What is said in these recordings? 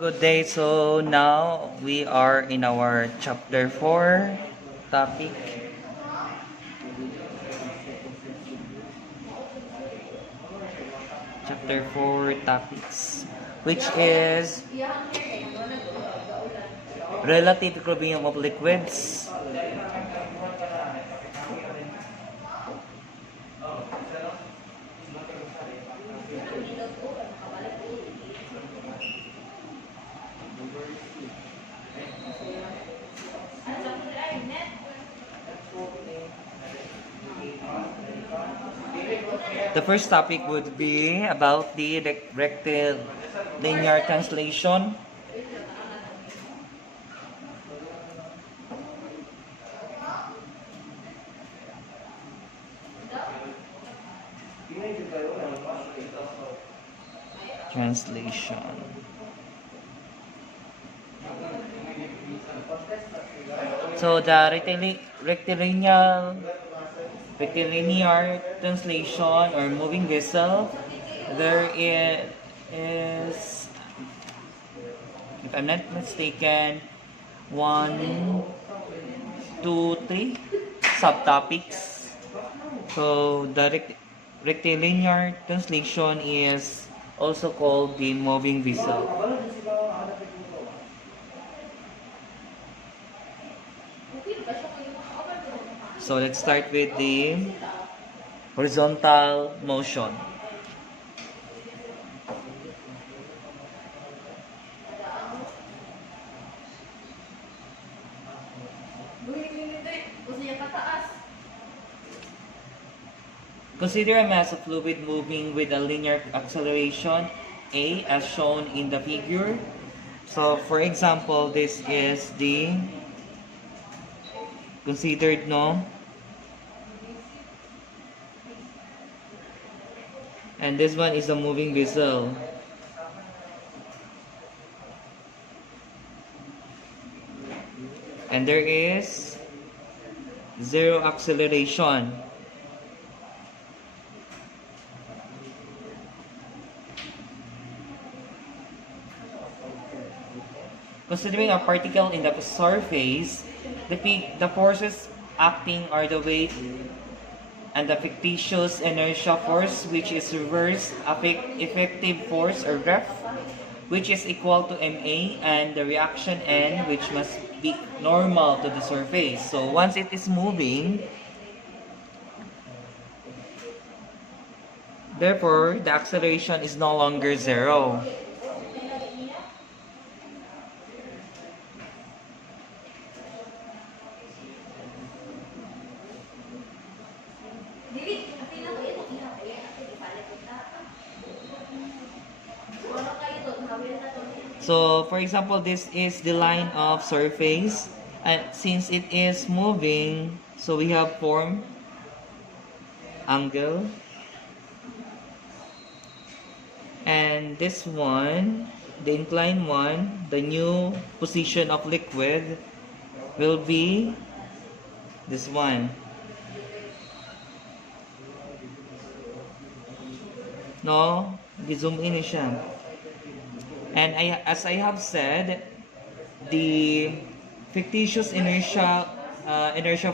Good day. So now we are in our chapter 4 topic. Chapter 4 topics, which is relative equilibrium of liquids. The first topic would be about the rectilinear translation. So the rectilinear translation or moving vessel, there is, if I'm not mistaken, 1, 2, 3 subtopics. So the rectilinear translation is also called the moving vessel. So let's start with the horizontal motion. Consider a mass of fluid moving with a linear acceleration a as shown in the figure. So for example, this is the considered and this one is a moving vessel. And there is zero acceleration. Considering a particle in the surface, the forces acting are the weight and the fictitious inertia force, which is reverse effective force or ref, which is equal to ma, and the reaction n, which must be normal to the surface. So once it is moving, therefore the acceleration is no longer zero. So, for example, this is the line of surface, and since it is moving, so we have form, angle, and this one, the inclined one, the new position of liquid will be this one. No, zoom in siya. And as I have said, the fictitious inertia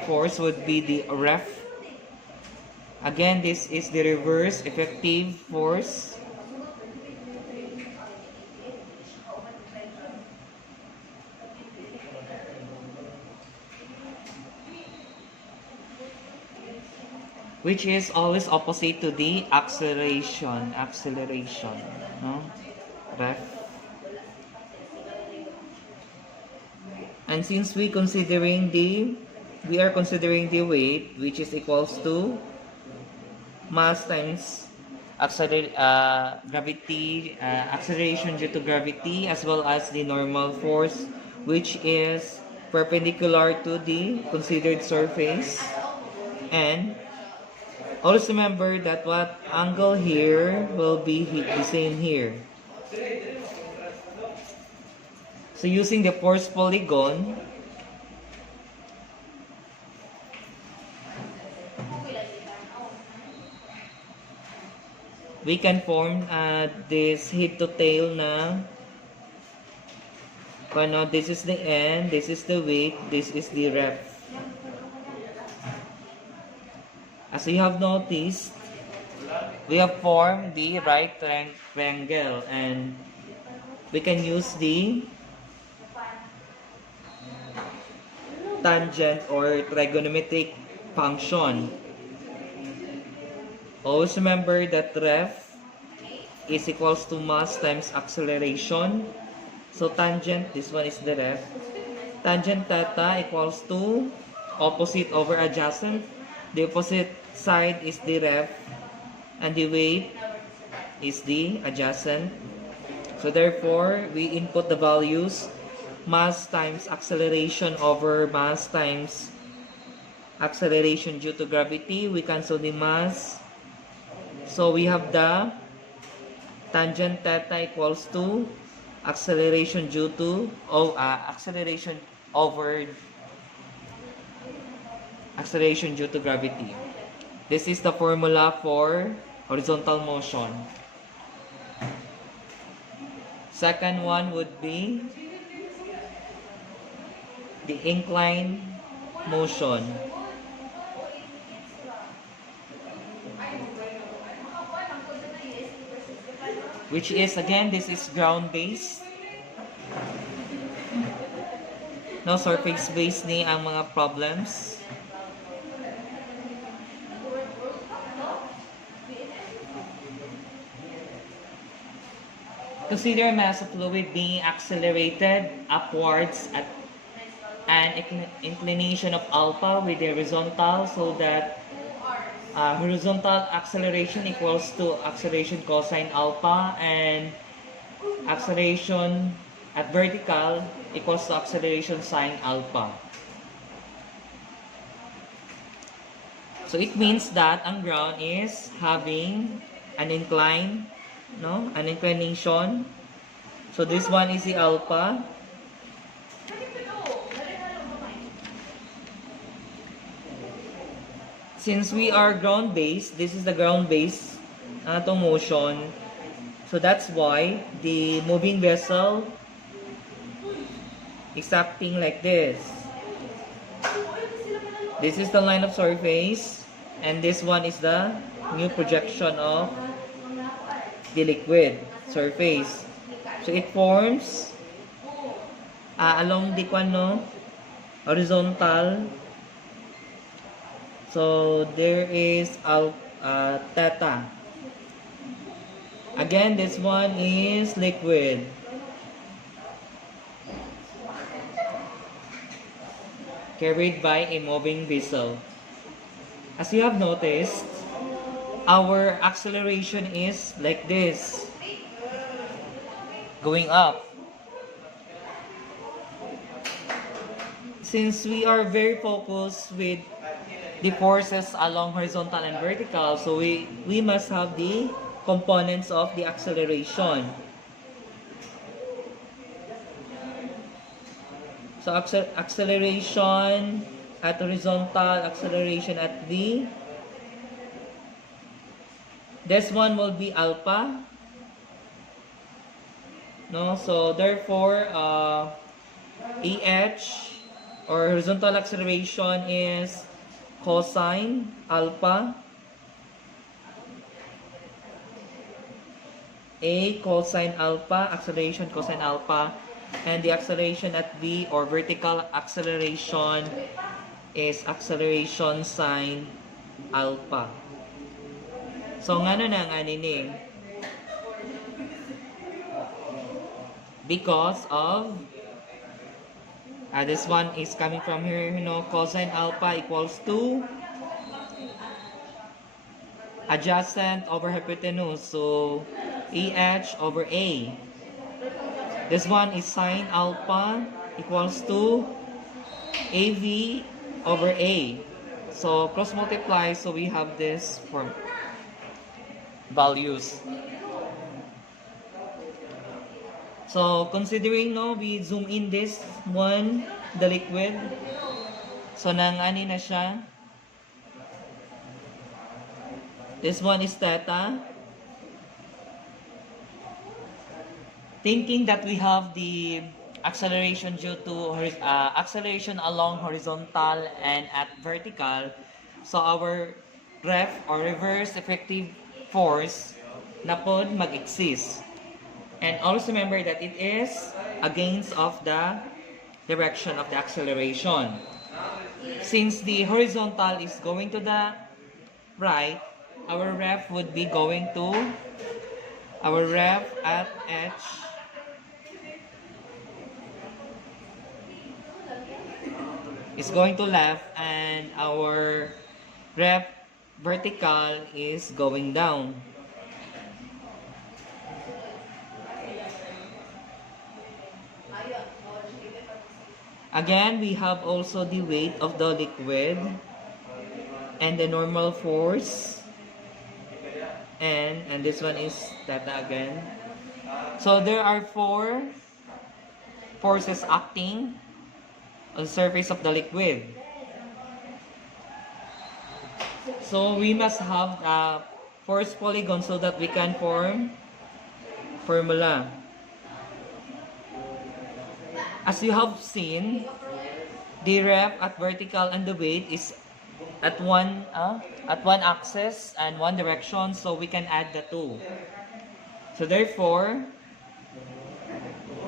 force would be the ref. Again, this is the reverse effective force. Which is always opposite to the acceleration, no? Ref. And since we are considering the weight, which is equals to mass times gravity, acceleration due to gravity, as well as the normal force, which is perpendicular to the considered surface. And always remember that what angle here will be the same here. So using the force polygon, we can form this head to tail na Ano, this is the N, this is the weight, this is the ref. As you have noticed, we have formed the right triangle and we can use the tangent or trigonometric function. Always remember that ref is equals to mass times acceleration. So tangent, this one is the ref. Tangent theta equals to opposite over adjacent. The opposite side is the ref and the weight is the adjacent. So therefore, we input the values mass times acceleration over mass times acceleration due to gravity. We cancel the mass. So we have the tangent theta equals to acceleration due to acceleration over acceleration due to gravity. This is the formula for horizontal motion. Second one would be the inclined motion. Which is, again, this is ground-based. No, surface-based ni ang mga problems. Consider mass of fluid being accelerated upwards at an inclination of alpha with the horizontal, so that horizontal acceleration equals to acceleration cosine alpha, and acceleration at vertical equals to acceleration sine alpha. So it means that ang ground is having an incline, no? An inclination. So this one is the alpha. Since we are ground-based, this is the ground-based motion. So that's why the moving vessel is acting like this. This is the line of surface, and this one is the new projection of the liquid surface. So it forms along the horizontal. So there is theta. Again, this one is liquid. Carried by a moving vessel. As you have noticed, our acceleration is like this, going up. Since we are very focused with the forces along horizontal and vertical, so we must have the components of the acceleration. So acceleration at horizontal, acceleration at V. This one will be alpha. No, so therefore AH or horizontal acceleration is cosine alpha. A cosine alpha, acceleration cosine alpha, and the acceleration at V or vertical acceleration is acceleration sine alpha. So ngano na nga nini? Because of this one is coming from here, cosine alpha equals to adjacent over hypotenuse, so AH over A. This one is sine alpha equals to AV over A. So cross multiply, so we have this form values. So considering we zoom in this one, the liquid. So nangani na siya. This one is theta. Thinking that we have the acceleration due to acceleration along horizontal and at vertical. So our ref or reverse effective force na pod mag-exist. And also remember that it is against of the direction of the acceleration. Since the horizontal is going to the right, our ref would be going to our ref at H is going to left and our ref vertical is going down. Again, we have also the weight of the liquid and the normal force, and this one is theta again. So there are 4 forces acting on the surface of the liquid. So we must have a force polygon so that we can form formula. As you have seen, the ref at vertical and the weight is at one axis and one direction, so we can add the 2. So therefore,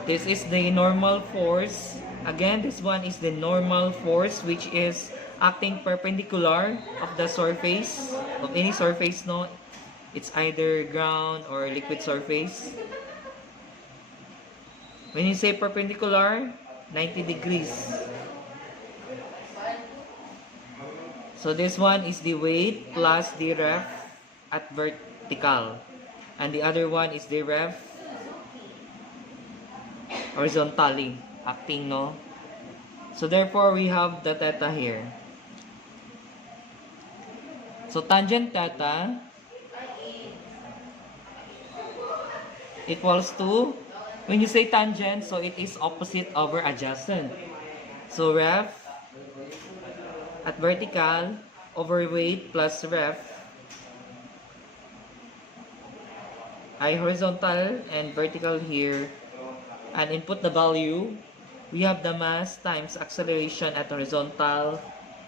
this is the normal force. Again, this one is the normal force which is acting perpendicular of the surface of any surface, no? It's either ground or liquid surface. When you say perpendicular, 90 degrees. So this one is the weight plus the ref at vertical. And the other one is the ref horizontally acting, no? So therefore, we have the theta here. So tangent theta equals to, when you say tangent, so it is opposite over adjacent. So ref at vertical over weight plus ref ay horizontal and vertical here, and input the value. We have the mass times acceleration at horizontal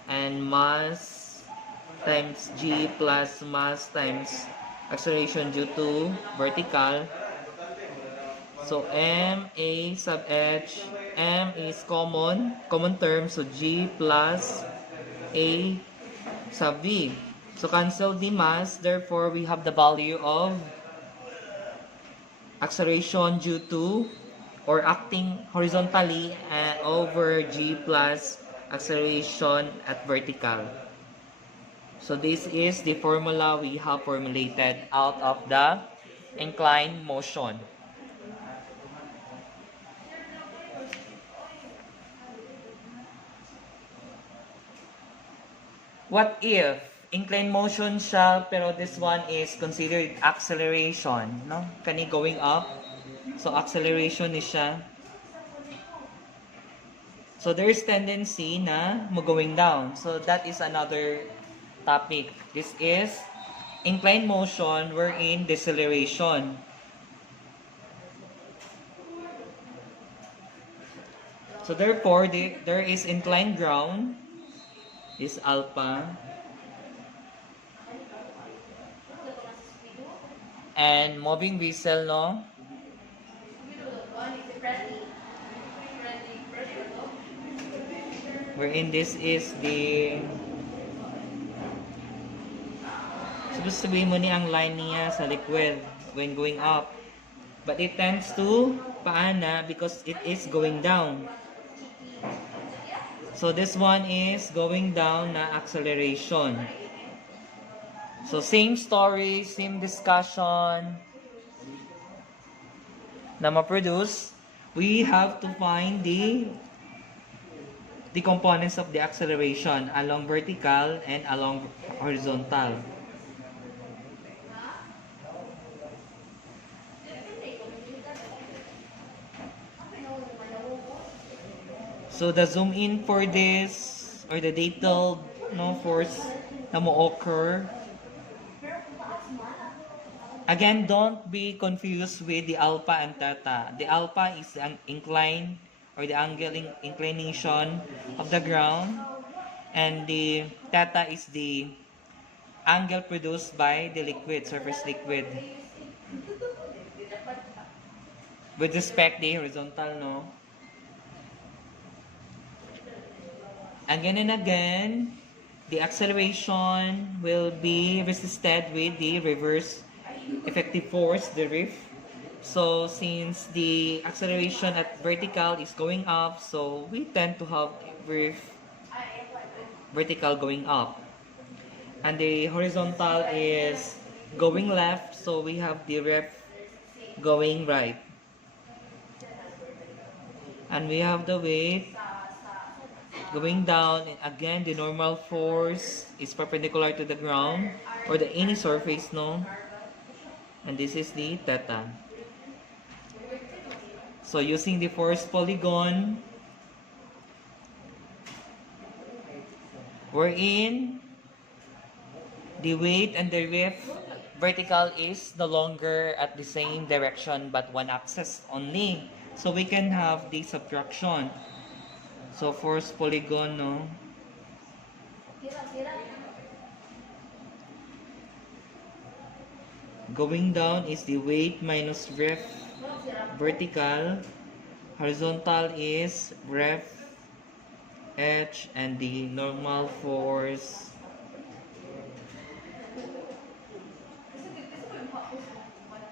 and mass times g plus mass times acceleration due to vertical. So m a sub h, m is common term, so g plus a sub v. So cancel the mass, therefore we have the value of acceleration due to or acting horizontally over g plus acceleration at vertical. So this is the formula we have formulated out of the inclined motion. What if inclined motion siya pero this one is considered acceleration, no? Kani going up. So acceleration is siya. So there is tendency na going down. So that is another topic. This is inclined motion wherein deceleration. So therefore, there is inclined ground is alpha, and moving vessel, no? Wherein this is the sabihin mo ni ang line niya sa liquid when going up, but it tends to paana because it is going down. So this one is going down na acceleration. So same story, same discussion na ma-produce. We have to find the components of the acceleration along vertical and along horizontal. So the zoom in for this, or the detailed force na mo occur. Again, don't be confused with the alpha and theta. The alpha is an inclined or the angle inclination of the ground, and the theta is the angle produced by the liquid, surface liquid, with respect the horizontal, no? Again and again, the acceleration will be resisted with the reverse effective force, the RIF. So since the acceleration at vertical is going up, so we tend to have RIF vertical going up. And the horizontal is going left, so we have the RIF going right. And we have the weight going down, and again the normal force is perpendicular to the ground or the any surface, no? And this is the theta. So using the force polygon, wherein the weight and the RIF vertical is no longer at the same direction but one axis only. So we can have the subtraction. So force polygon, no? Going down is the weight minus RIF vertical. Horizontal is RIF H and the normal force.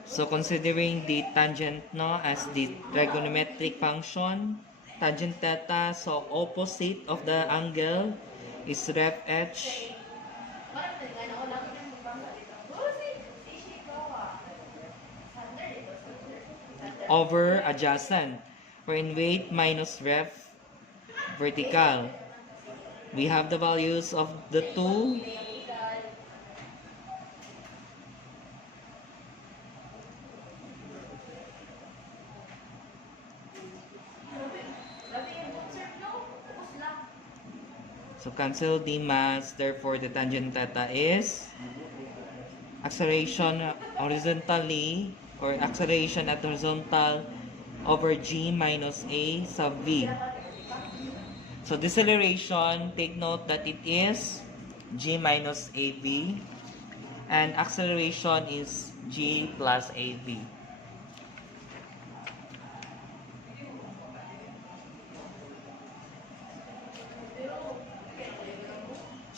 So considering the tangent, no, as the trigonometric function, tangent theta, so opposite of the angle is ref H over adjacent, wherein weight minus ref vertical. We have the values of the two. So cancel the mass, therefore the tangent theta is acceleration horizontally or acceleration at horizontal over g minus a sub v. So deceleration, take note that it is g minus av and acceleration is g plus av.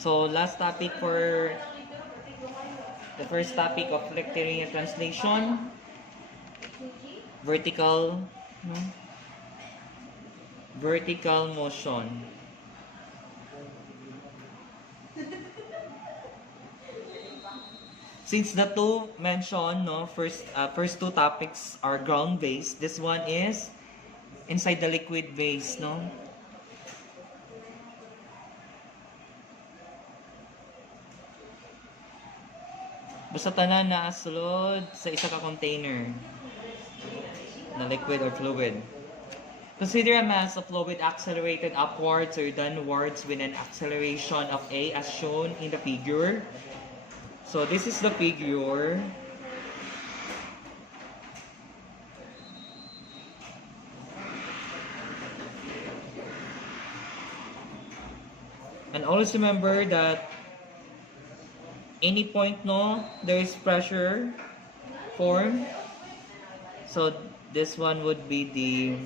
So last topic for the first topic of rectilinear translation, vertical motion. Since the two mentioned, first two topics are ground based, this one is inside the liquid base, no? Basta tanan na sulod sa isa ka container na liquid or fluid. Consider a mass of fluid accelerated upwards or downwards with an acceleration of a as shown in the figure. So this is the figure. And always remember that any point, no, there is pressure form. So this one would be the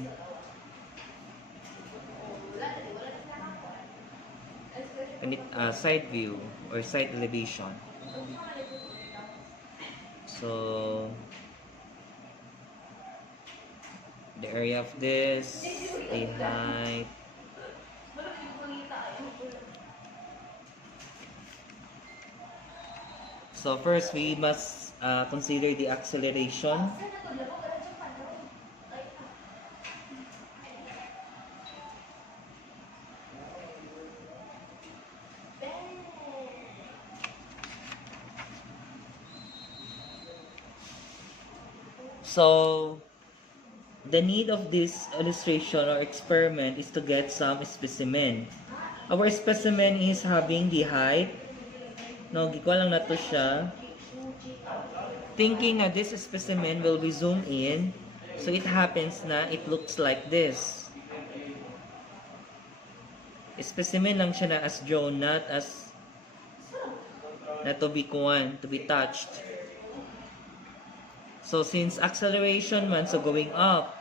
side view or side elevation. So the area of this, the height. So first we must consider the acceleration. So the need of this illustration or experiment is to get some specimen. Our specimen is having the height. No, gikuha lang nato siya. Thinking na this specimen will be zoomed in, so it happens na it looks like this. Specimen lang siya na as drawn, not as na to be kuwan, to be touched. So since acceleration man, so going up,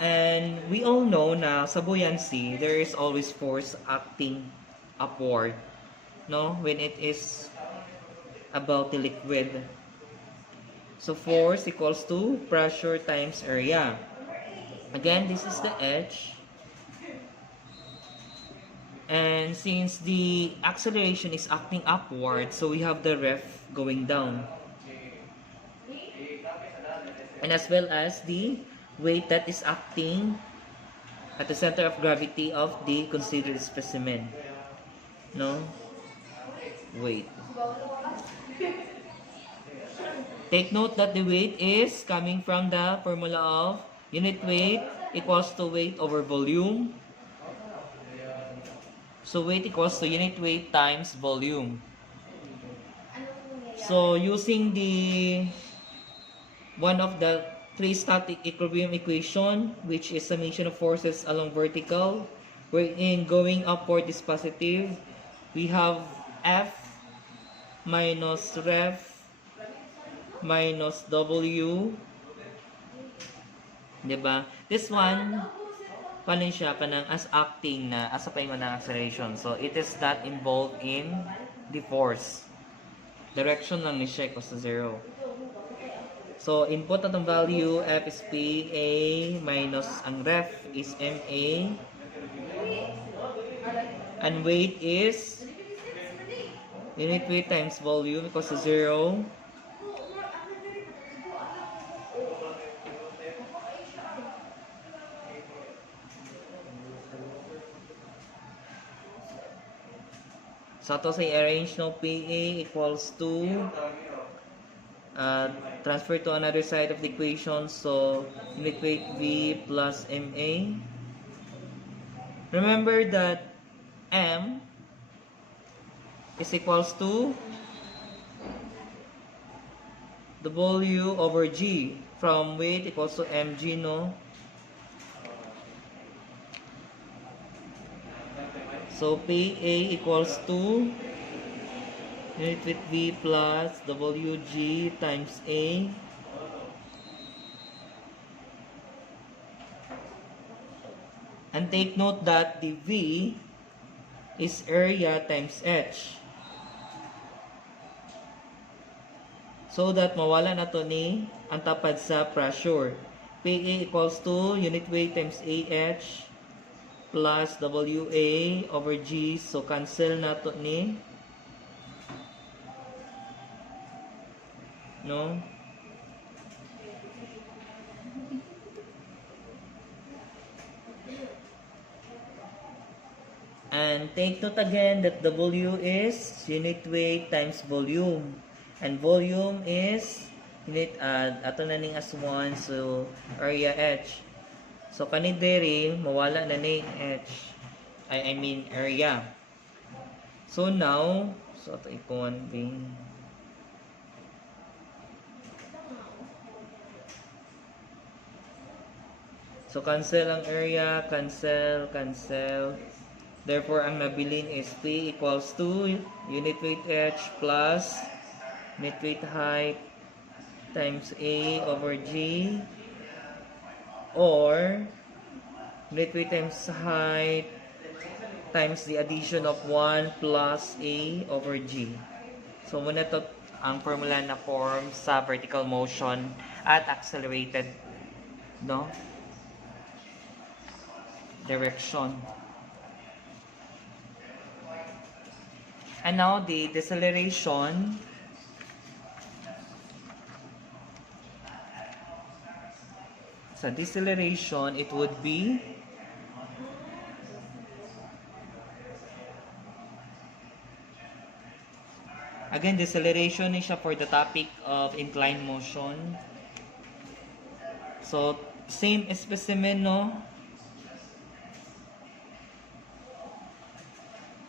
and we all know na sa buoyancy, there is always force acting upward, no? When it is about the liquid. So force equals to pressure times area. Again, this is the edge. And since the acceleration is acting upward, so we have the ref going down. And as well as the weight that is acting at the center of gravity of the considered specimen. No? Weight. Take note that the weight is coming from the formula of unit weight equals to weight over volume. So weight equals to unit weight times volume. So using the one of the three static equilibrium equation, which is summation of forces along vertical, wherein going upward is positive, we have F minus ref minus W. Diba? This one, paano siya? Kanang as acting na, as applying mo ng acceleration. So, it is not involved in the force. Direction lang ni siya equals to 0. So, input na itong value, F is PA minus ang ref is MA. And weight is unit weight times volume equals to 0. So, ito sa i-arrange no, PA equals to transfer to another side of the equation. So, unit weight V plus MA. Remember that M is equals to W over G. From weight equals to mg, no? So, PA equals to unit with V plus WG times A. And take note that the V is area times H. So that mawala na to ni ang tapad sa pressure. PA equals to unit weight times AH plus WA over G. So, cancel na to ni. No? And take note again that W is unit weight times volume. And volume is unit, ato na ning as 1. So, area H. So, kanidiri, mawala na ni H. I mean, area. So, now, so, ito ipon, being. So, cancel ang area, cancel, cancel. Therefore, ang nabilin is P equals to unit weight H plus unit weight height times A over G. Or, unit weight times height times the addition of 1 plus A over G. So, muna ito ang formula na form sa vertical motion at accelerated, no? Direction. And now, the deceleration. Sa deceleration, it would be again, deceleration is siya for the topic of inclined motion. So, same specimen, no?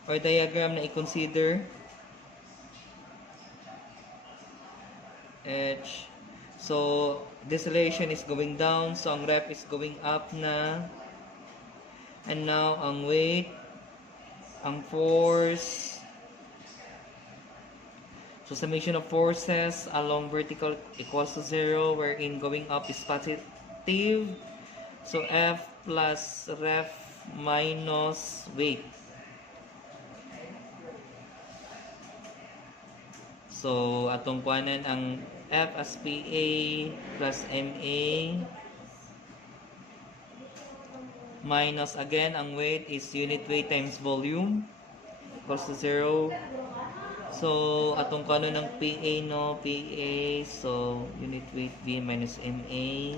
Or diagram na i-consider. H. So, deceleration is going down. So, ang rep is going up na. And now, ang weight ang force. So summation of forces along vertical equals to 0, wherein going up is positive. So F plus ref minus weight. So atong kuanan ang F as PA plus MA minus again ang weight is unit weight times volume equals to 0. So atong kuanan ng PA no, PA, so unit weight V minus MA.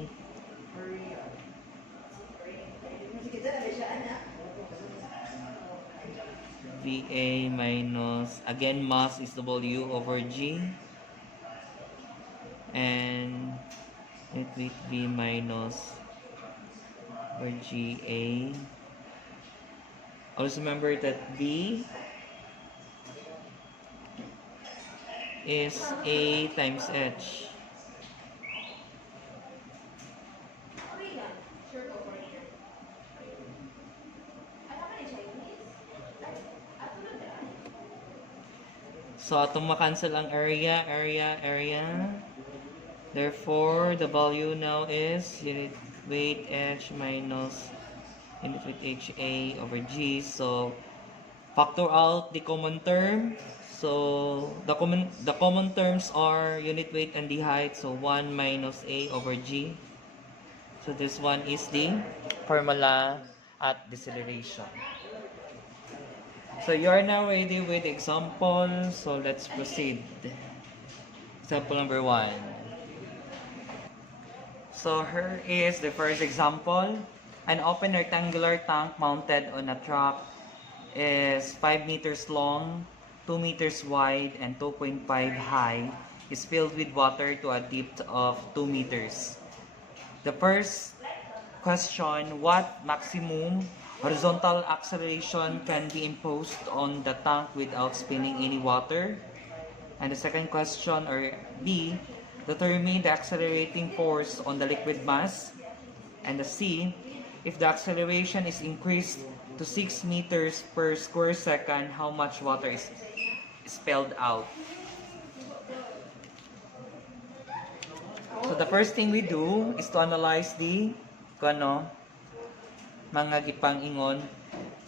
VA minus, again mass is W over G, and unit weight V minus over GA. Also remember that V is A times H. So atong makancel ang area. Therefore, the value now is unit weight H minus unit weight HA over G. So factor out the common term. So the common terms are unit weight and the height. So 1 minus A over G. So this one is the formula at deceleration. So you are now ready with example. So let's proceed. Example number 1. So here is the first example. An open rectangular tank mounted on a truck is 5 meters long, 2 meters wide, and 2.5 high, is filled with water to a depth of 2 meters. The first question, what maximum horizontal acceleration can be imposed on the tank without spilling any water? And the second question, or B, determine the accelerating force on the liquid mass. And the C, if the acceleration is increased to 6 meters per square second, how much water is expelled out? So the first thing we do is to analyze the mga gipang-ingon.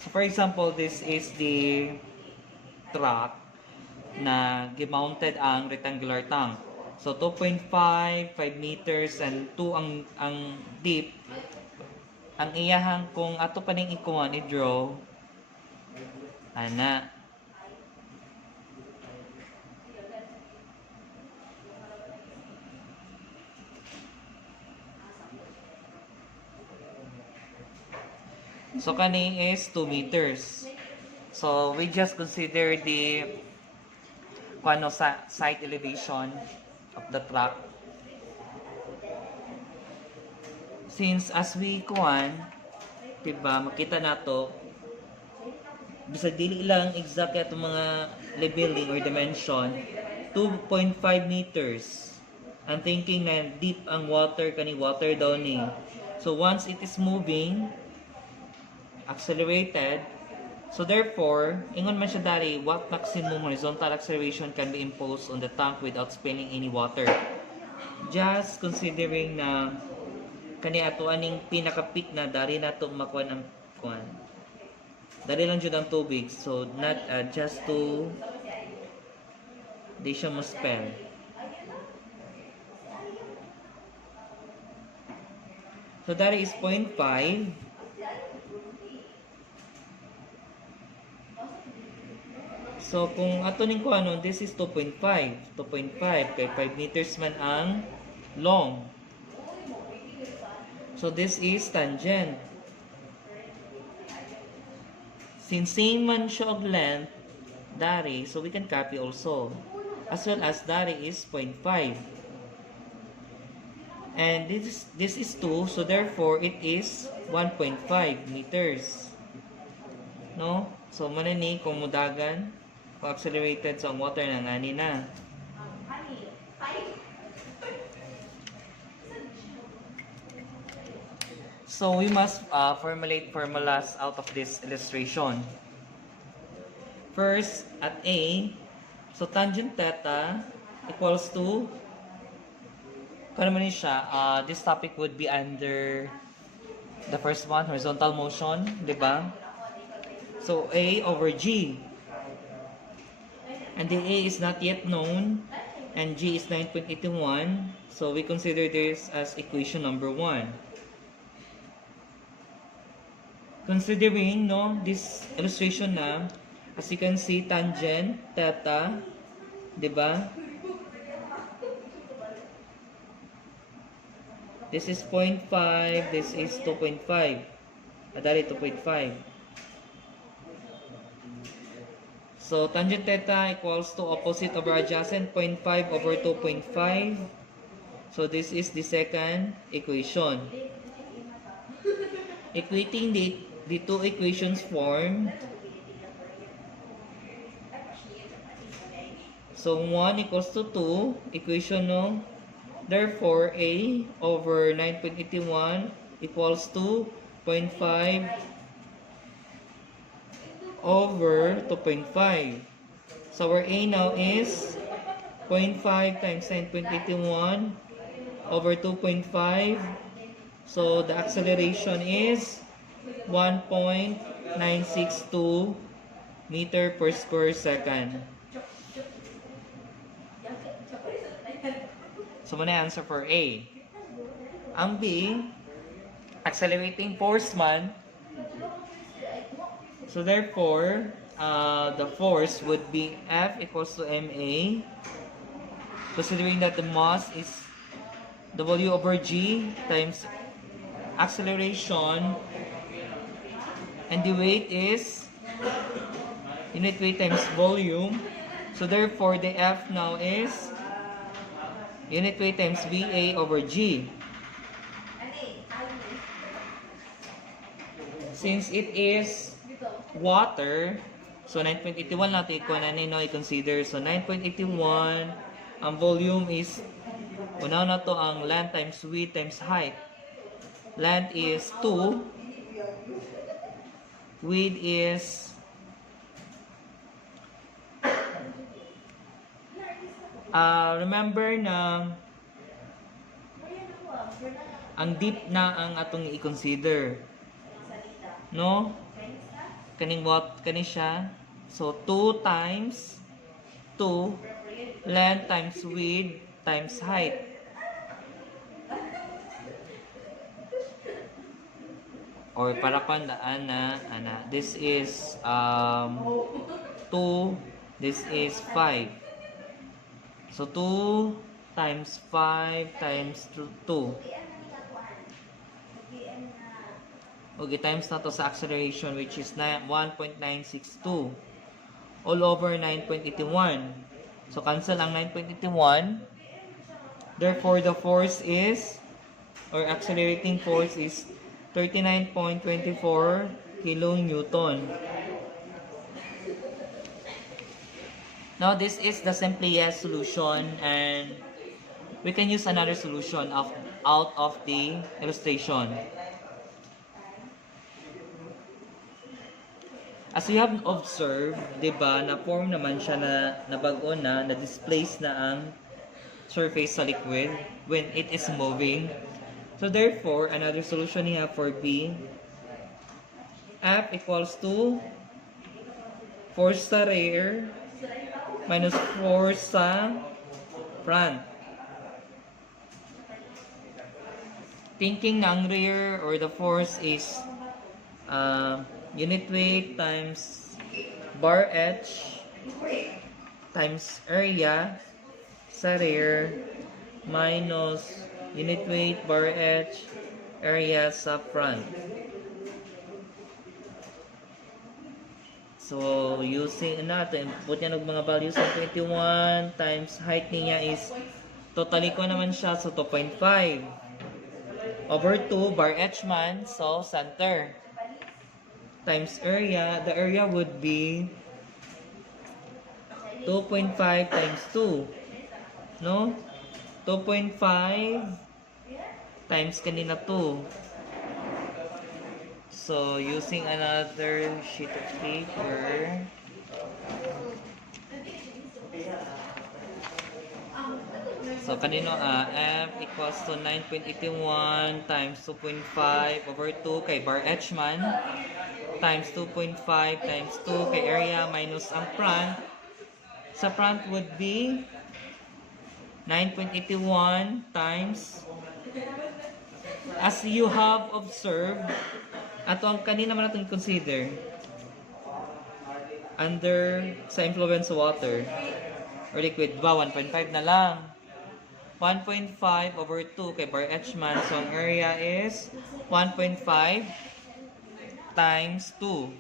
So for example, this is the truck na gi-mounted ang rectangular tank. So 2.5, 5 meters, and 2 ang deep. Ang iyahang kung ato pa ning ikuan i-draw ana. So kani is 2 meters. So we just consider the site elevation of the truck. Since as we diba, makita nato bisag dili lang exact ato mga leveling or dimension, 2.5 meters. I'm thinking na deep ang water, kani water daw ni. So once it is moving, accelerated, so therefore, ingon man siya dari, what maximum horizontal acceleration can be imposed on the tank without spilling any water? Just considering na kani ato aning pinaka-peak na dari nato makuha ng kuan. Dari lang jud ang tubig, so not just to di siya ma-spell. So that is 0.5. So kung ato ning kuanon, this is 2.5. 2.5 kay 5 meters man ang long. So this is tangent. Since same man siya og length, dari, so we can copy also. As well as dari is 0.5. And this is 2, so therefore it is 1.5 meters. No? So manini kung mudagan, kung accelerated sa water na ngani na. So we must formulate formulas out of this illustration. First, at A, so tangent theta equals to, kung naman siya, this topic would be under the first one, horizontal motion, di ba? So, A over G. And the A is not yet known, and G is 9.81. So, we consider this as equation number 1. Considering, no, this illustration na, as you can see, tangent, theta, di ba? This is 0.5, this is 2.5. Adali 2.5. So, tangent theta equals to opposite over adjacent, 0.5 over 2.5. So, this is the second equation. Equating the two equations formed. So, 1 equals to 2, equation no. Therefore, A over 9.81 equals to 0.5 over 2.5. So, our A now is 0.5 times 9.81 over 2.5. So, the acceleration is 1.962 meter per square second. So, muna answer for A. Ang B, accelerating force man. So, therefore, the force would be F equals to ma. Considering that the mass is W over G times acceleration, and the weight is unit weight times volume. So, therefore, the F now is unit weight times VA over G. Since it is water, so 9.81 natin kung ano i-consider. So 9.81, ang volume is, unaw na to ang length times width times height. Length is 2, width is remember na ang deep na ang atong i-consider, no? Kaning siya. So 2 times 2 length times width times height. Or para pandaan na this is 2, this is 5. So 2 times 5 times 2. Okay, times na to sa acceleration, which is 1.962 all over 9.81. So cancel ang 9.81. Therefore, the force is, or accelerating force is 39.24 kilonewton. Now, this is the simplest solution, and we can use another solution out of the illustration. As you have observed, diba, na-form naman siya na bago na-displace na ang surface sa liquid when it is moving. So, therefore, another solution here for B, F equals to force sa rear minus force sa front. Thinking na ang rear or the force is unit weight times bar H times area sa rear minus unit weight bar H area sa front. So, using natin, put yan ng mga values sa 21 times height niya is, totally ko naman siya, so 2.5 over 2 bar H man, so center times area, the area would be 2.5 times 2, no? 2.5 times kanina 2. So, using another sheet of paper, So, kanino, F equals to 9.81 times 2.5 over 2 kay bar Hman times 2.5 times 2 kay area minus ang front. Sa front would be 9.81 times, as you have observed, ato ang kanina man natin consider under sa influence water or liquid ba 1.5 na lang. 1.5 over 2 kay bar Hman, so ang area is 1.5 times 2.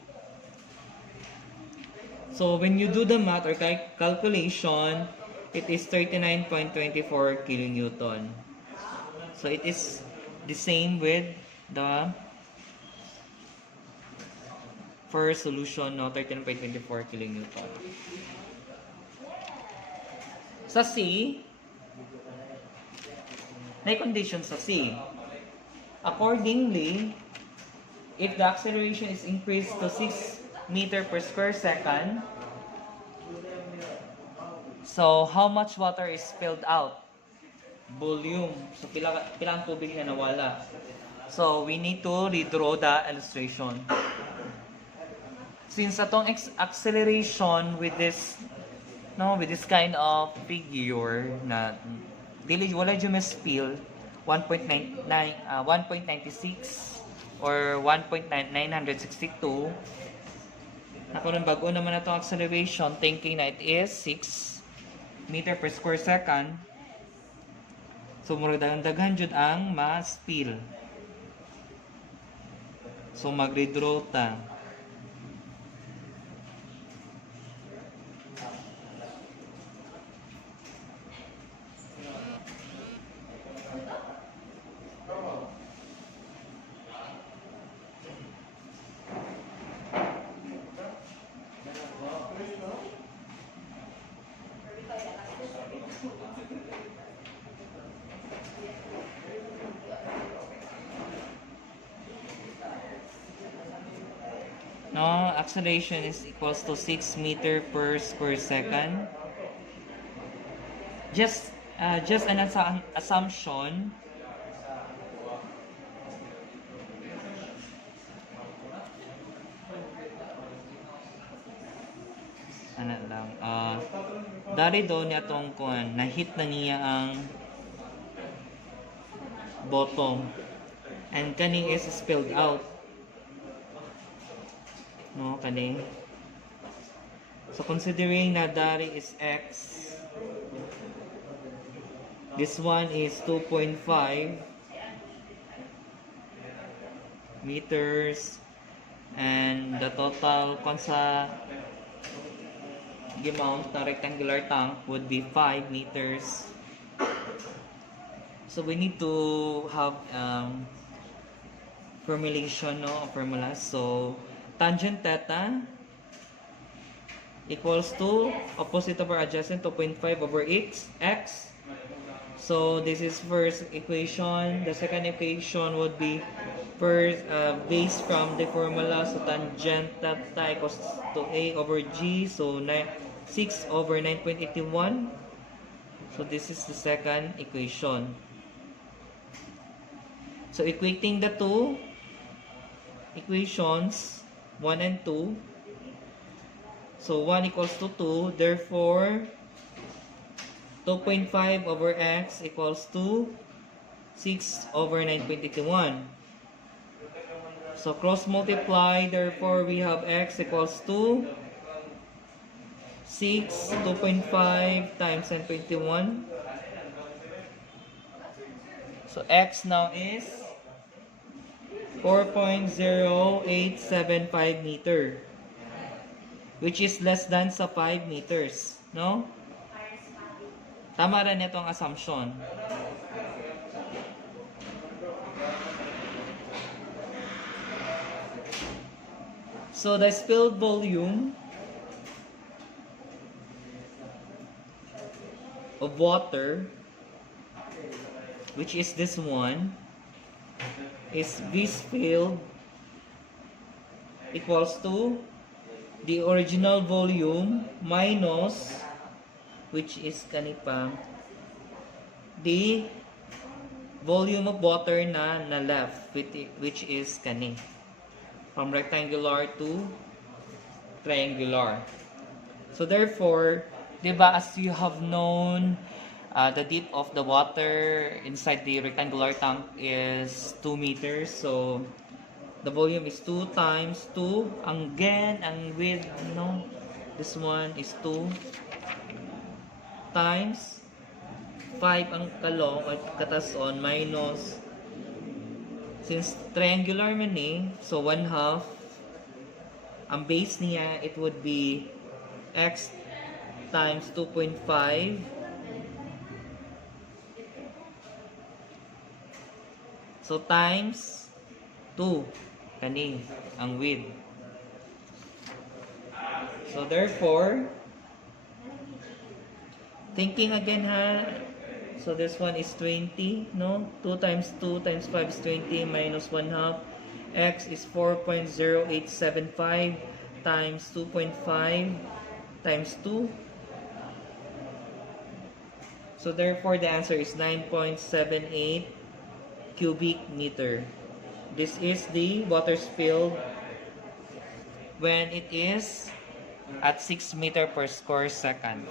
So when you do the math or calculation, it is 39.24 kilonewton. So it is the same with the first solution, no, 39.24 kilonewton. Sa C, may condition sa C. Accordingly, if the acceleration is increased to 6 meter per square second, so how much water is spilled out? Volume. So pilang tubig na nawala. So we need to redraw the illustration. Since atong acceleration with this kind of figure na wala dyan may spill 1.96 or 1.962. Nakunan bago naman na itong acceleration, thinking na it is 6 meter per square second. So murag daghan jud ang ma-spill. So mag-redraw ta. No, acceleration is equals to 6 meter per square second. Just an assumption. Ano lang, dari doon niya tong kuan, na-hit na niya ang bottom and kani is spilled out. No, kani. So considering na dari is X, this one is 2.5 meters and the total sa amount na rectangular tank would be 5 meters. So we need to have formulation, no, formula. So tangent theta equals to opposite over adjacent 2.5 over x. So this is first equation. The second equation would be first based from the formula. So tangent theta equals to a over g. So 6 over 9.81. So this is the second equation. So equating the two equations 1 and 2. So 1 equals to 2. Therefore, 2.5 over x equals to 6 over 9.81. So cross multiply. Therefore, we have x equals to 6, 2.5 times 9.81. So x now is 4.0875 meter, which is less than sa 5 meters, no? Tama rin itong assumption. So the spilled volume of water, which is this one, is V spilled equals to the original volume minus, which is kanipa the volume of water na left, which is kani. From rectangular to triangular. So therefore, diba, as you have known, the depth of the water inside the rectangular tank is 2 meters. So the volume is 2 times 2. Again, ang width, no, this one is 2 times 5 ang kalong at katason minus, since triangular man eh, so 1/2 ang base niya, it would be x times 2.5 so times 2 kani ang width. So therefore, thinking again ha, so this one is 20, no? 2 times 2 times 5 is 20 minus 1/2. X is 4.0875 times 2.5 times 2. So therefore, the answer is 9.78 cubic meter. This is the water spilled when it is at 6 meter per square second.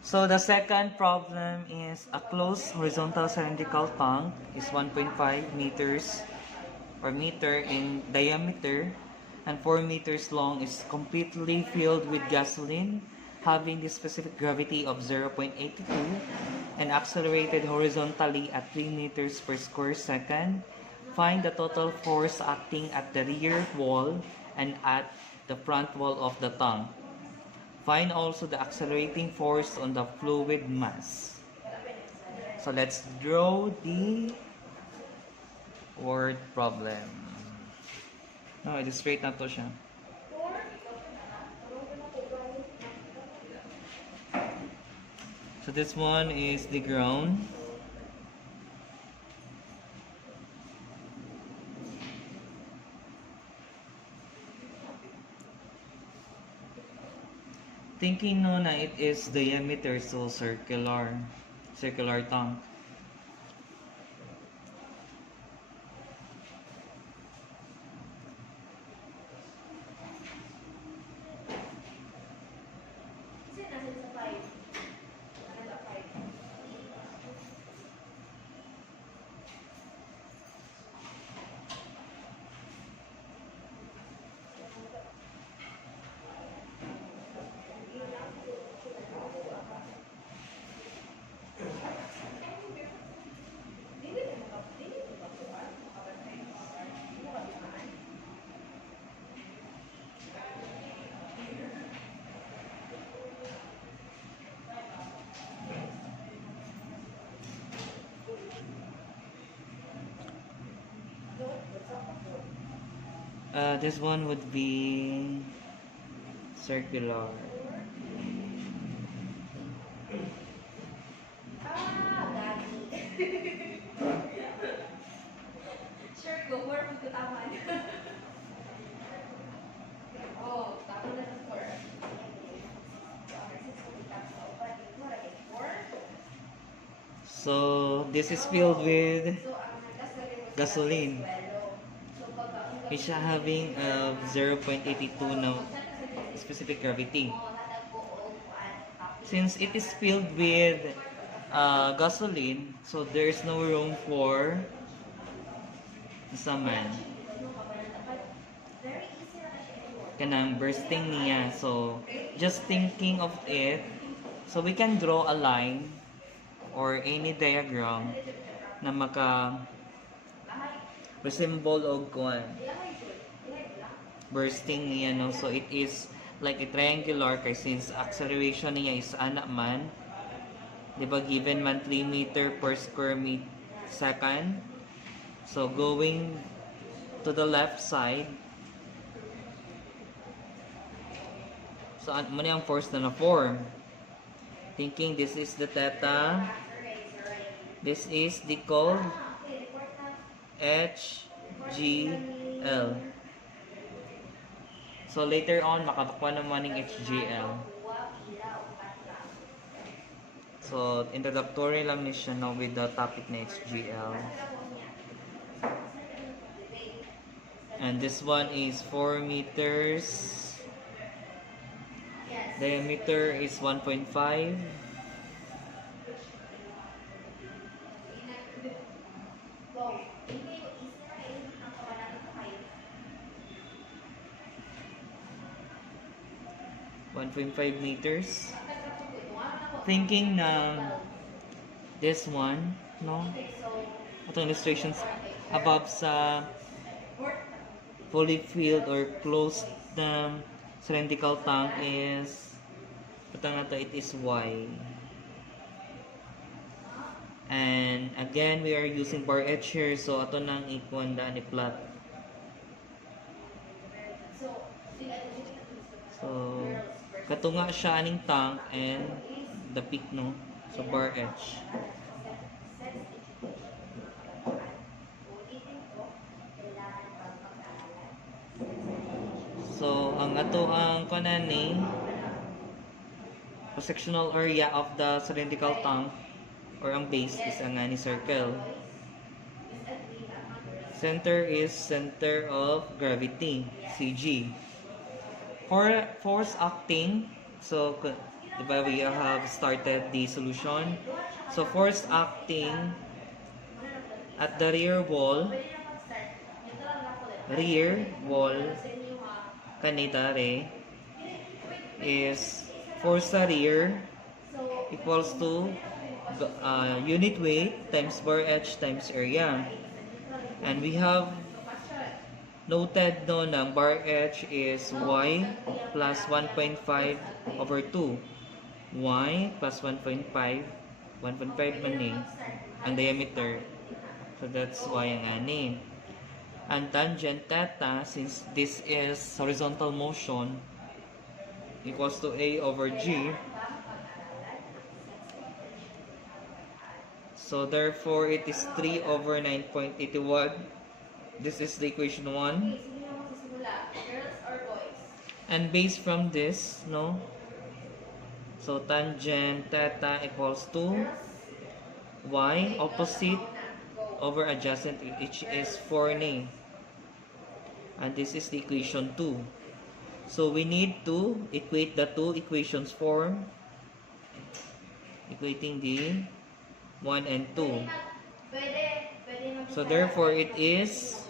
So the second problem is a closed horizontal cylindrical tank is 1.5 meters or meter in diameter and 4 meters long, is completely filled with gasoline having the specific gravity of 0.82 and accelerated horizontally at 3 meters per square second. Find the total force acting at the rear wall and at the front wall of the tank. Find also the accelerating force on the fluid mass. So let's draw the word problem. No, it is straight na to siya. So this one is the ground. Thinking no na it is diameter, so circular tank. This one would be circular. Sure, go more magtutaman. Oh, tapos na sa score. So this is filled with gasoline, which are having 0.82 na specific gravity. Since it is filled with gasoline, so there is no room for saman. Kanang bursting niya. So just thinking of it, so we can draw a line or any diagram na maka resemble og kuan bursting niya, no? So it is like a triangular kay since acceleration niya is ana man, di ba, given man 3 meter per square second. So going to the left side, so ano ang force na na-form. Thinking this is the theta, this is the called HGL. So later on, makakuha naman ng HGL. So, introductory lang ni siya no, with the topic na HGL. And this one is 4 meters. Diameter is 1.5. Go. 1.5 meters. Thinking na this one, no? Itong illustrations above sa fully filled or closed na cylindrical tank is patang na to, it is Y. And again, we are using bar edge here, so ato nang ikon da ni plot. So, katunga siya aning tank and the peak no, so bar edge. So, ang ato ang kanan ni cross-sectional area of the cylindrical tank or ang base is ang ni circle. Center is center of gravity, CG. For force acting, so diba we have started the solution. So force acting at the rear wall kanitare is force sa rear equals to unit weight times bar edge times area. And we have noted no ng bar edge is y plus 1.5 over 2. Y plus 1.5 man eh ang diameter. So that's y ang ani. And tangent theta, since this is horizontal motion, equals to a over g. So therefore it is 3 over 9.81. This is the equation 1. And based from this, no? So tangent theta equals to y opposite over adjacent, which is 4 ni. And this is the equation 2. So we need to equate the two equations form, equating the 1 and 2. So therefore it is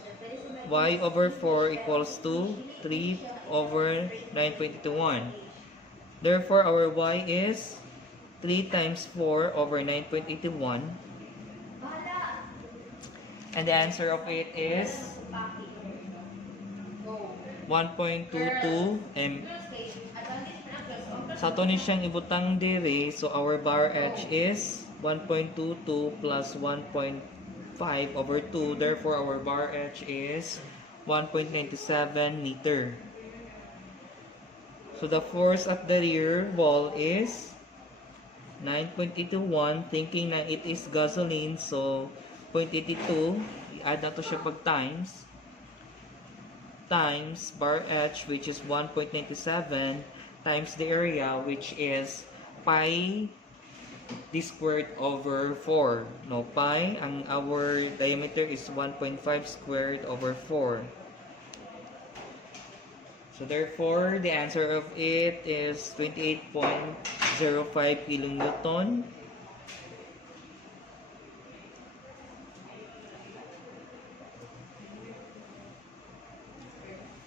y over 4 equals to 3 over 9.81. Therefore our y is 3 times 4 over 9.81. And the answer of it is 1.22 m. Sa to ni siyang ibutang dire, so our bar edge is 1.22 plus 1.5 over 2. Therefore, our bar edge is 1.97 meter. So the force at the rear wall is 9.81. Thinking na it is gasoline, so 0.82. I-add na to siya pag times bar edge, which is 1.97, times the area, which is pi d squared over 4. No, pi, ang our diameter is 1.5 squared over 4. So therefore, the answer of it is 28.05 kilonewton.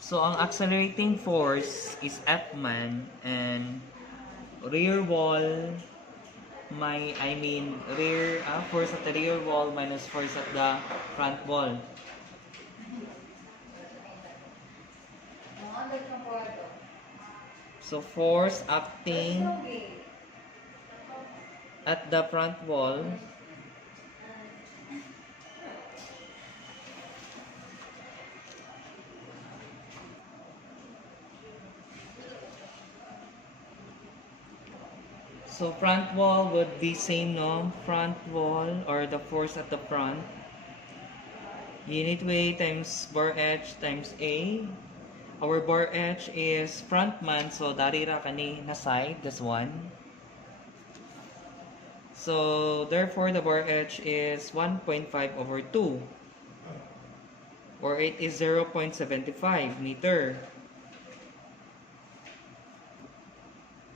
So, ang accelerating force is F-man, and rear wall, force at the rear wall minus force at the front wall. So, force acting at the front wall so front wall would be same, no? Front wall or the force at the front. Unit weight times bar edge times A. Our bar edge is front man, so dari ra kani na side, this one. So therefore the bar H is 1.5 over 2, or it is 0.75 meter.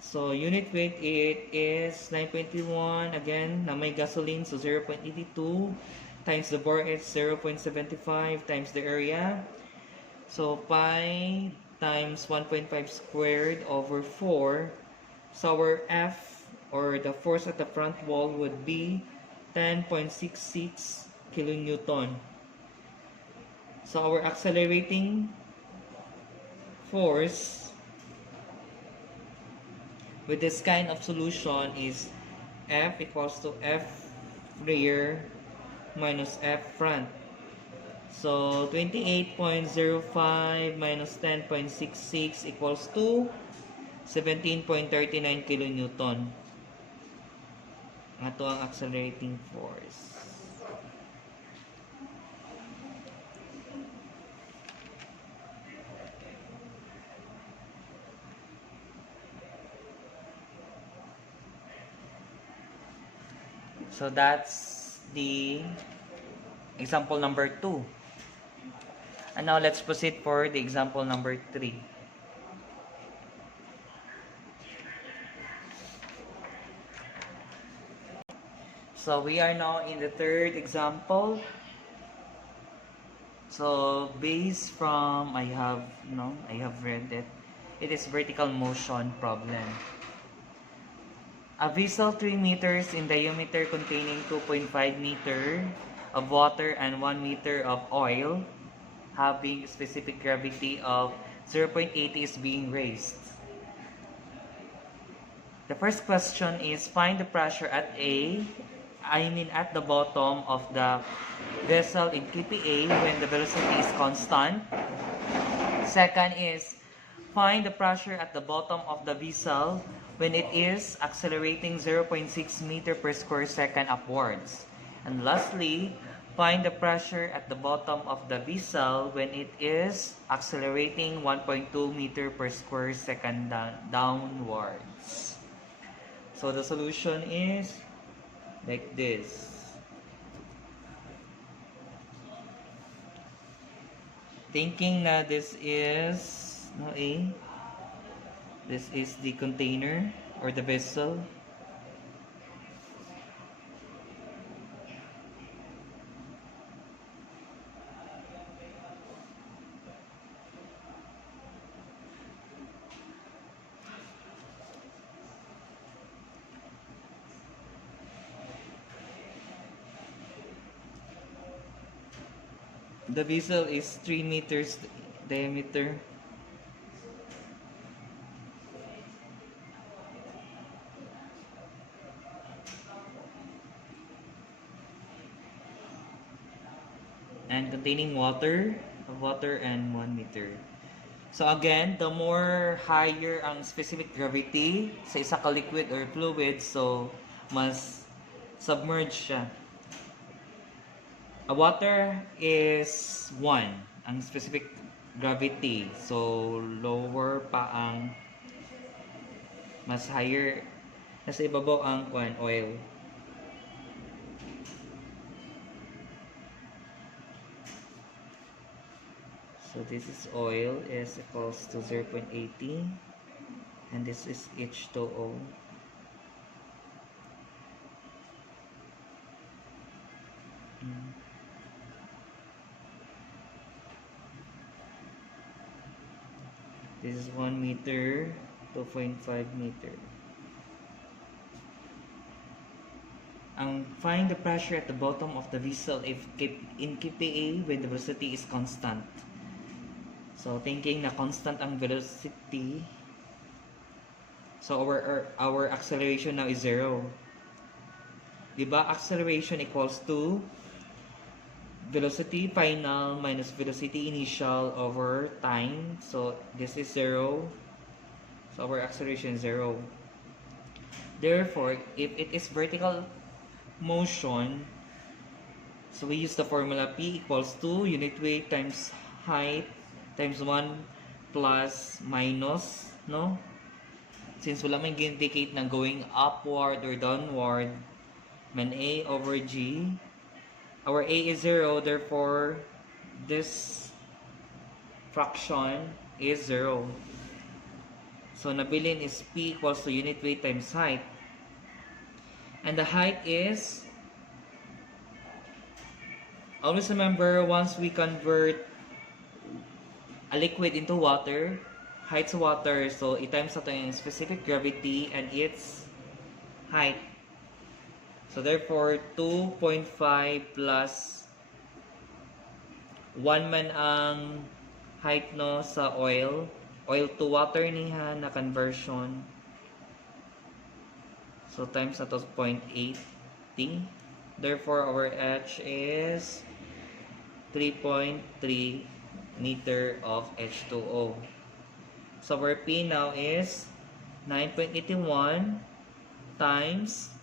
So unit weight, it is 9.1, again na may gasoline, so 0.82 times the bar H, 0.75 times the area. So pi times 1.5 squared over 4. So our F, or the force at the front wall, would be 10.66 kilonewton. So our accelerating force with this kind of solution is F equals to F rear minus F front. So 28.05 minus 10.66 equals to 17.39 kilonewton. Ito ang accelerating force. So that's the example number 2. And now let's proceed for the example number 3. So we are now in the third example. So based from I have read it. It is vertical motion problem. A vessel 3 meters in diameter containing 2.5 meter of water and 1 meter of oil, having specific gravity of 0.80 is being raised. The first question is find the pressure at at the bottom of the vessel in kPa when the velocity is constant. Second is find the pressure at the bottom of the vessel when it is accelerating 0.6 meter per square second upwards. And lastly, find the pressure at the bottom of the vessel when it is accelerating 1.2 meter per square second downwards. So the solution is like this. Thinking na this is this is the container or the vessel. The vessel is 3 meters diameter. And containing water and 1 meter. So again, the more higher ang specific gravity sa isa ka liquid or fluid, so mas submerged siya. A water is 1 ang specific gravity. So lower pa ang mas higher, nasa ibabaw ang oil. So this is oil is equals to 0.80 and this is H2O. This is 1 meter, 2.5 meter. Find the pressure at the bottom of the vessel if in kPa when the velocity is constant. So thinking na constant ang velocity, so our acceleration now is 0. Diba? Acceleration equals to velocity final minus velocity initial over time. So this is 0. So our acceleration is 0. Therefore, if it is vertical motion, so we use the formula P equals to unit weight times height times 1 plus minus, no? Since wala may indicate na going upward or downward, When A over G, our A is 0, therefore this fraction is 0. So nabilin is P equals to unit weight times height. And the height is, always remember, once we convert a liquid into water, height's water, so i-times nato yung specific gravity and its height. So therefore, 2.5 plus 1 man ang height no sa oil to water niya na conversion. So times na to 0.80. Therefore, our H is 3.3 meter of H2O. So our P now is 9.81 times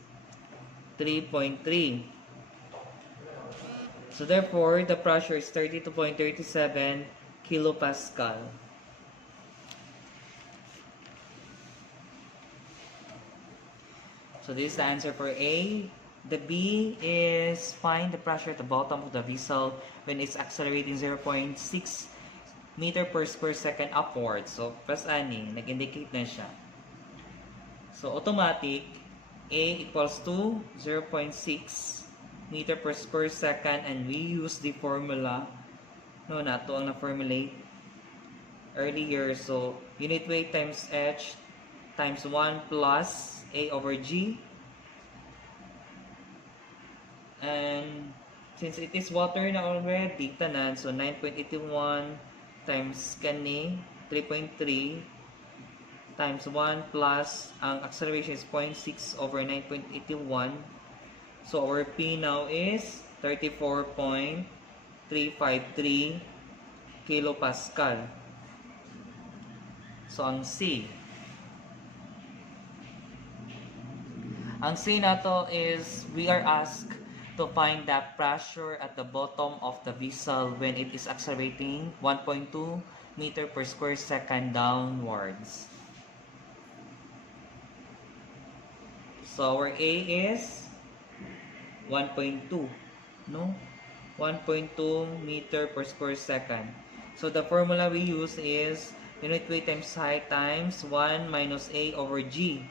3.3. So therefore, the pressure is 32.37 kilopascal. So this is the answer for A. The B is find the pressure at the bottom of the vessel when it's accelerating 0.6 meter per square second upwards. So, plus ani, nag-indicate na siya. So, automatic, A equals to 0.6 meter per square second, and we use the formula nato ang na-formulate earlier. So, unit weight times H times 1 plus A over G. And since it is water na already, tanan, so 9.81 times kani, 3.3 times 1 plus, ang acceleration is 0.6 over 9.81. So our P now is 34.353 kilopascal. So ang C. Ang C nato is, we are asked to find the pressure at the bottom of the vessel when it is accelerating 1.2 meter per square second downwards. So our A is 1.2, no? 1.2 meter per square second. So the formula we use is unit weight times height times 1 minus A over G.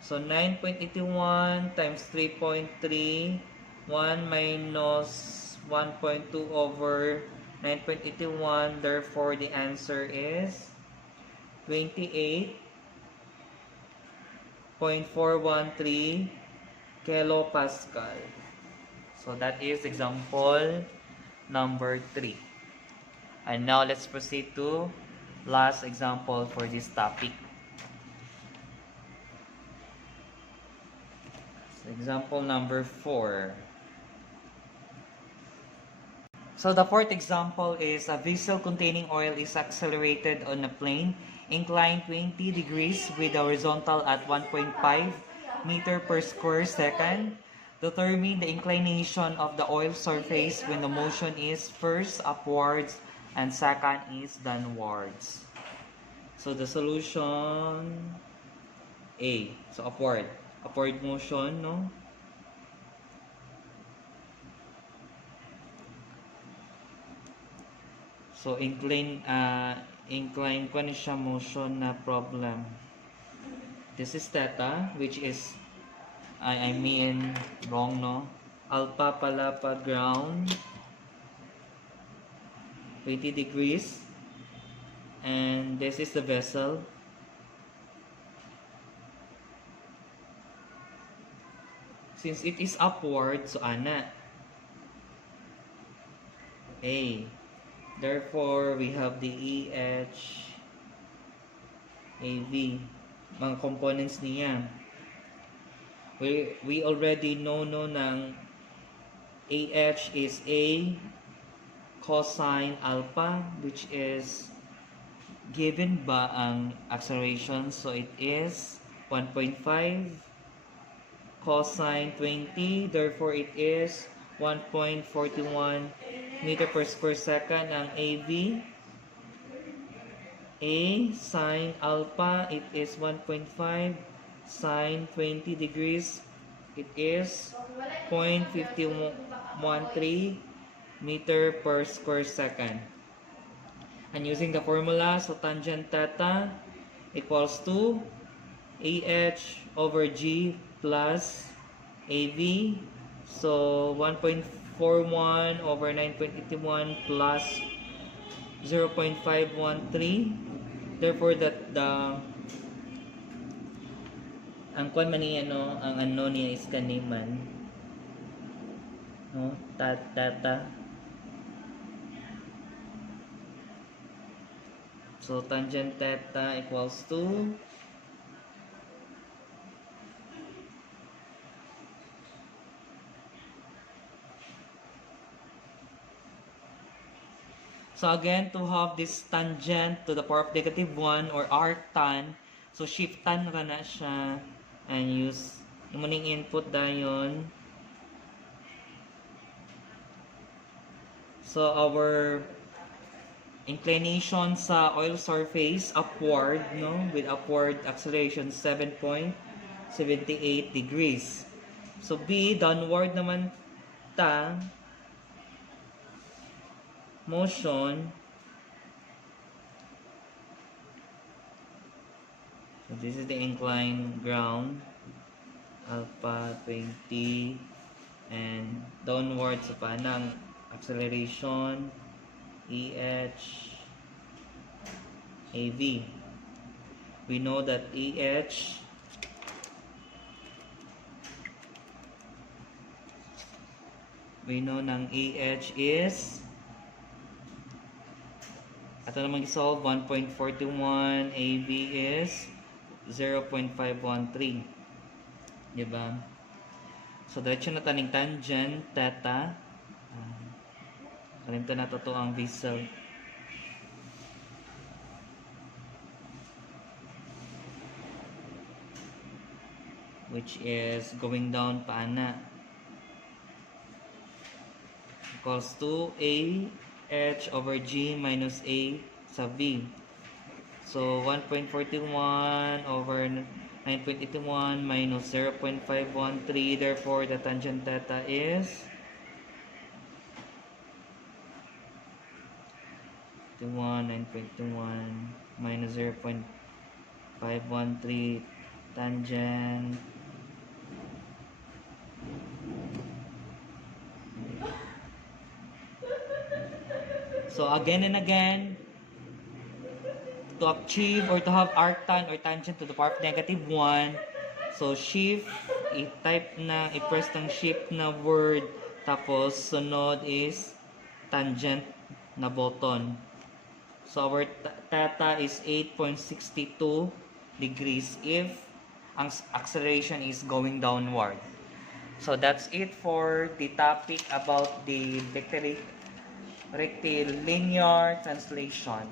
So 9.81 times 3.3, 1 minus 1.2 over 9.81. Therefore, the answer is 28.413 kilopascal. So that is example number 3. And now let's proceed to last example for this topic. Example number 4. So the fourth example is a vessel containing oil is accelerated on a plane inclined 20 degrees with a horizontal at 1.5 meter per square second. Determine the inclination of the oil surface when the motion is first upwards and second is downwards. So the solution A. So upward motion, no? So incline ko na siya motion na problem. This is theta, which is I mean wrong, no? Alpha pala pa ground 20 degrees, and this is the vessel. Since it is upward, so ana A. Therefore, we have the EH, AV, mga components niya. We already know ng AH is A cosine alpha, which is given ba ang acceleration. So it is 1.5 cosine 20, therefore it is 1.41 meter per square second ang AV. A sine alpha, it is 1.5 sine 20 degrees it is 0.513 meter per square second. And using the formula, so tangent theta equals to AH over G plus AV. So 1.41 over 9.81 plus 0.513. Therefore, that the ang kwan man niya ang ano niya is kaniman, no? Theta. So tangent theta equals to so again, to have this tangent to the power of negative 1 or arctan, so shiftan ka na siya and use yung muning input dayon. So our inclination sa oil surface upward, no, with upward acceleration 7.78 degrees. So B, downward naman ta motion. So this is the inclined ground, alpha 20, and downward sa panang acceleration EH AV. We know that EH ng AH is ato namang isolve 1.41, AV is 0.513. Diba? So diretso na taning tangent theta. Kalimtan na to ang vessel. Which is going down paana. Equals to A H over G minus A sa V. So 1.41 over 9.81 minus 0.513. Therefore, the tangent theta is 9.21 minus 0.513 tangent so again and again, to achieve or to have arctan or tangent to the power of negative 1, so shift, i-type na, i-press ng shift na word, tapos sunod is tangent na button. So our theta is 8.62 degrees if ang acceleration is going downward. So that's it for the topic about the rectilinear translation.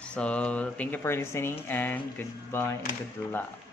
So thank you for listening and goodbye and good luck.